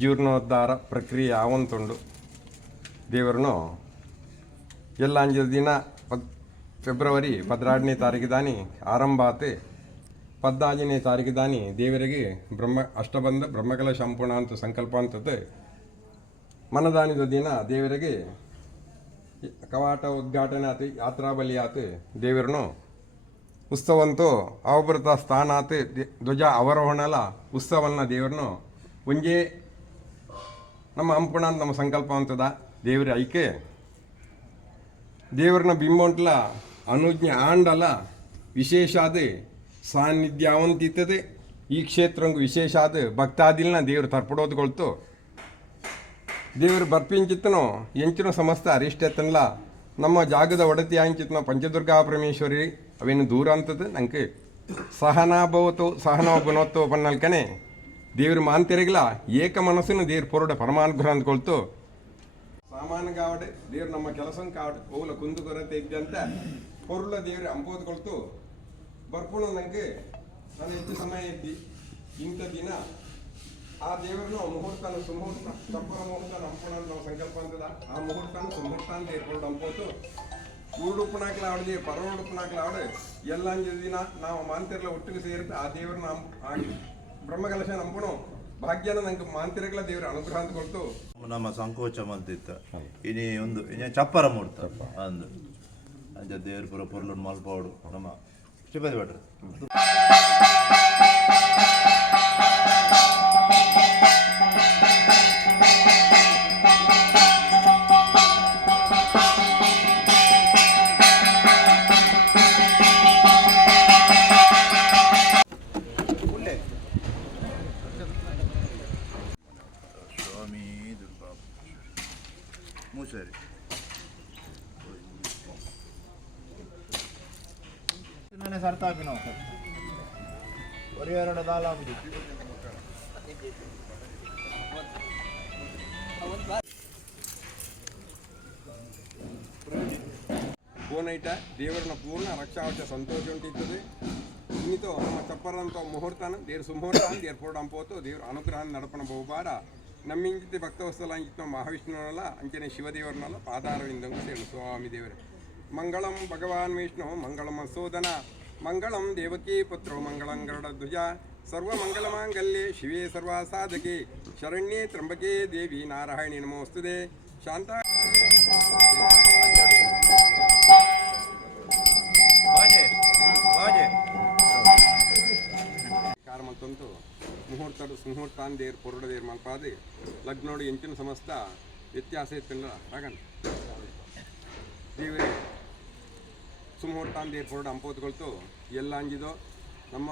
ಜೀರ್ಣೋದ್ಧಾರ ಪ್ರಕ್ರಿಯೆ ಆವಂತುಂಡು. ದೇವರನ್ನು ಎಲ್ಲ ಅಂಜಲ್ ದಿನ ಪದ್, ಫೆಬ್ರವರಿ ಪದ್ನಾರನೇ ತಾರೀಕು ದಾನಿ ಆರಂಭ ಆತೆ ಪದ್ನಾಲ್ಕನೇ ತಾರೀಕು ದಾನಿ ದೇವರಿಗೆ ಬ್ರಹ್ಮ, ಅಷ್ಟಬಂಧ, ಬ್ರಹ್ಮಕಲ ಸಂಪೂರ್ಣ ಅಂತ ಸಂಕಲ್ಪ ಅಂತದ್ದು ಮನದಾನಿದ ದಿನ ದೇವರಿಗೆ ಕವಾಟ ಉದ್ಘಾಟನೆ ಆತು ಯಾತ್ರಾ ಬಲಿ ಆತು ದೇವರನ್ನು ಉತ್ಸವಂತೂ ಅವಭೃತ ಸ್ಥಾನ ಆತು ಧ್ವಜ ಅವರೋಹಣಲ ಉತ್ಸವನ್ನ ದೇವರನ್ನು ಒಂಜೇ ನಮ್ಮ ಹಂಪಣ ಅಂತ ನಮ್ಮ ಸಂಕಲ್ಪ ಅಂತದ? ದೇವರ ಐಕೆ? ದೇವರನ್ನ ಬಿಂಬಂಟ್ಲ ಅನುಜ್ಞೆ ಆಂಡಲ ವಿಶೇಷ ಆದ ಸಾನ್ನಿಧ್ಯ ಅವಂತಿತ್ತದೆ ಈ ಕ್ಷೇತ್ರಂಗು ವಿಶೇಷ ಆದ ಭಕ್ತಾದಿಲ್ನ ದೇವರು ತರ್ಪಡೋದ್ಕೊಳ್ತು ದೇವರು ಬರ್ಪಿಂಚಿತ್ತನು ಎಂಚಿನ ಸಮಸ್ತ ಅರಿಷ್ಟೆತ್ತನ್ಲ. ನಮ್ಮ ಜಾಗದ ಒಡತಿ ಆಂಚಿತ್ನ ಪಂಚದುರ್ಗಾ ಪರಮೇಶ್ವರಿ ಅವೇನು ದೂರ ಅಂತದ್ದು ನಂಗೆ ಸಹನಾಭವತೋ ಸಹನೋ ಗುಣೋತ್ತೋ ಪನ್ನಲ್ಕನೆ ದೇವ್ರ ಮಾಂತಿರಗಿಲ್ಲ ಏಕ ಮನಸ್ಸಿನ ದೇವ್ರ ಪೊರಡ ಪರಮಾನುಗ್ರಹ ಅಂದ್ಕೊಳ್ತು. ಸಾಮಾನ್ಯ ಕಾವಡೆ ದೇವ್ರು ನಮ್ಮ ಕೆಲಸ ಕಾವಡೆ ಓಲ ಕುಂದು ಕೊರತೆ ಇದ್ದಂತ ಪೊರುಳ ದೇವ್ರ ಅಂಬೋದ್ಕೊಳ್ತು ಬರ್ಪುಣ ನಂಗೆ, ನಾನು ಹೆಚ್ಚು ಸಮಯ ಇದ್ದಿ, ಇಂಥ ದಿನ, ಆ ದೇವರನ್ನು ಮುಹೂರ್ತನ ಸುಮುಹೂರ್ತ ಚಪ್ಪರ ಮುಹೂರ್ತ ನಂಪಣ ನಾವು ಸಂಕಲ್ಪ ಅಂತದ, ಆ ಮುಹೂರ್ತನ ಸುಮುಹೂರ್ತ ಅಂತ ಏರ್ಕೊಂಡು ಅಂಬೋದು ಊರುಡುಪಣಾಕ್ಲ ಆವಡೆ ಪರವಡುಪಣಾಕ್ಲ ಆವಡೆ ಎಲ್ಲ ದಿನ ನಾವು ಮಾಂತಿರ್ಲ ಒಟ್ಟಿಗೆ ಸೇರಿದ್ದು ಆ ದೇವ್ರನ್ನ ಆ ಬ್ರಹ್ಮಕಲಶ ನಂಪಣು ಭಾಗ್ಯನ ನಂಗೆ ಮಾಂತಿರಗಳ ದೇವರ ಅನುಗ್ರಹ ಅಂತ ಕೊಡ್ತು. ನಮ್ಮ ಸಂಕೋಚ ಮಲ್ತಿತ್ತ ಇನಿ ಒಂದು, ಇನಿ ಚಪ್ಪರ ಮೂಡ್ತ ಅಂದು. ಅಂಜ ದೇವ್ರ ಪುರ ಪೊರ್ಲು ಮಲ್ಪೋಡು ನಮ್ಮ ಭಟ್ರು. ಮೂಸರಿ ನಾನು ಸರ್ತಾಪಿ ನಾವು ಒರೇ ಎರಡು ದಾಲ ಆಗುದು ಪೂನೈಟ ದೇವರನ್ನ ಪೂರ್ಣ ರಕ್ಷಾವಚ ಸಂತೋಷ ಉಂಟಿರ್ತದೆ ಇನ್ನಿತು ನಮ್ಮ ಚಪ್ಪರಂತ ಮುಹೂರ್ತನ ದೇವ್ರ ಸುಮುಹೂರ್ತ ಅಂತ ಏರ್ಪೋರ್ಟ್ ಅಂಪೋತು ದೇವ್ರ ಅನುಗ್ರಹ ನಡಪಣ ಬಹುಬಾರ ನಮ್ಮಿಂಜಿತಿ ಭಕ್ತವಸ್ತಲ ಅಂಜಿತ್ ಮಹಾವಿಷ್ಣುವನಲ್ಲ ಅಂಚನೆ ಶಿವದೇವರನಲ್ಲ ಪಾದಾರವಿಂದಂಗು ಸೇರು ಸ್ವಾಮಿ ದೇವರೇ. ಮಂಗಳಂ ಭಗವಾನ್ ವಿಷ್ಣು, ಮಂಗಳಂ ಮಸೋದನ ಮಂಗಳಂ ದೇವಕೀ ಪುತ್ರೋ, ಮಂಗಳಂ ಸರ್ವ ಧ್ವಜ ಸರ್ವಮಂಗಲಮಾಂಗಲ್ಯೆ ಶಿವೇ ಸರ್ವಾಸಾಧಕೆ ಶರಣ್ಯೇ ತ್ರಂಬಕೇ ದೇವಿ ನಾರಾಯಣಿ ನಮೋಸ್ತುದೆ ಶಾಂತ ಮುಹೂರ್ತ ಸಿಂಹೋತ್ತಾಂದೇರ್ ದೇರ್ ಪೊರುಡ ದೇರ್ ಮಲ್ಪಾದಿ ಲಗ್ನೋಡು ಎಂಚಿನ ಸಮಸ್ತ ವ್ಯತ್ಯಾಸ ಇತ್ತಿಲ್ಲ ಹಾಗಂತ ದೇವೇ ಸುಮುಹೂರ್ತಾನ್ ದೇರ್ ಪೊರಡ ಅಂಪೋದ್ಕೊಳ್ತು ಎಲ್ಲ ಅಂಜಿದೋ ನಮ್ಮ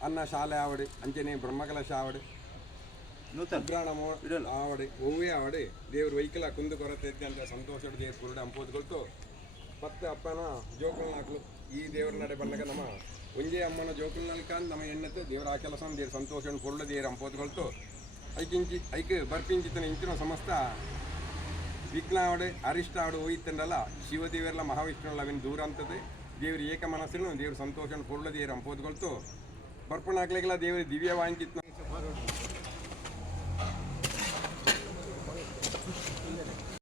ಅನ್ನ ಶಾಲೆ ಆವಡಿ ಅಂಚನೆ ಬ್ರಹ್ಮಕಲಶ ಆವಡಿ ನೂತನ. ಉಗ್ರಾಣ ಆವಡಿ ಆವಡೆ ಹೂವೇ ಆವಡಿ ದೇವ್ರ ವೈಕಲ ಕುಂದು ಕೊರತೆ ಅಂತ ಸಂತೋಷ ದೇವ್ರ ಪುರುಡ ಅಂಪೋದ್ಕೊಳ್ತು ಮತ್ತೆ ಅಪ್ಪನ ಜೋಕಲ್ ಹಾಕ್ಲು. ಈ ದೇವ್ರ ನಡೆ ಬಂದಾಗ ನಮ್ಮ ಒಂಜೇ ಅಮ್ಮನ ಜೋಕುಲ್ ನಾಲ್ಕಂದ್ ನಮ್ಮ ಹೆಣ್ಣತ್ತೆ ದೇವರ ಆ ಕೆಲಸ ದೇವ್ರ ಸಂತೋಷ ಪುರುಡ ದೇವ್ರ ಅಂಪೋದ್ಕೊಳ್ತು ಐಕಿಂಚಿ ಐಕ್ ಬರ್ಪಿಂಚಿತನ ಇಂಚಿನ ಸಮಸ್ತ ವಿಘ್ನ ಆವಡೆ ಅರಿಷ್ಟ ಆವಡೆ ಹೋಯ್ತಂಡಲ್ಲ ಶಿವದೇವರಲ್ಲ ಮಹಾವಿಷ್ಣುವಲ್ಲ ಅವಿನ ದೂರ ಅಂತದೆ. ದೇವ್ರ ಏಕ ಮನಸ್ಸಿನ ದೇವ್ರ ಸಂತೋಷ ಪುರುಳ ದೇವ್ರ ಅಂಪೋದ್ಕೊಳ್ತು ಬರ್ಪಣ ಹಾಕ್ಲಿಕ್ಕೆಲ್ಲ ದೇವ್ರ ದಿವ್ಯ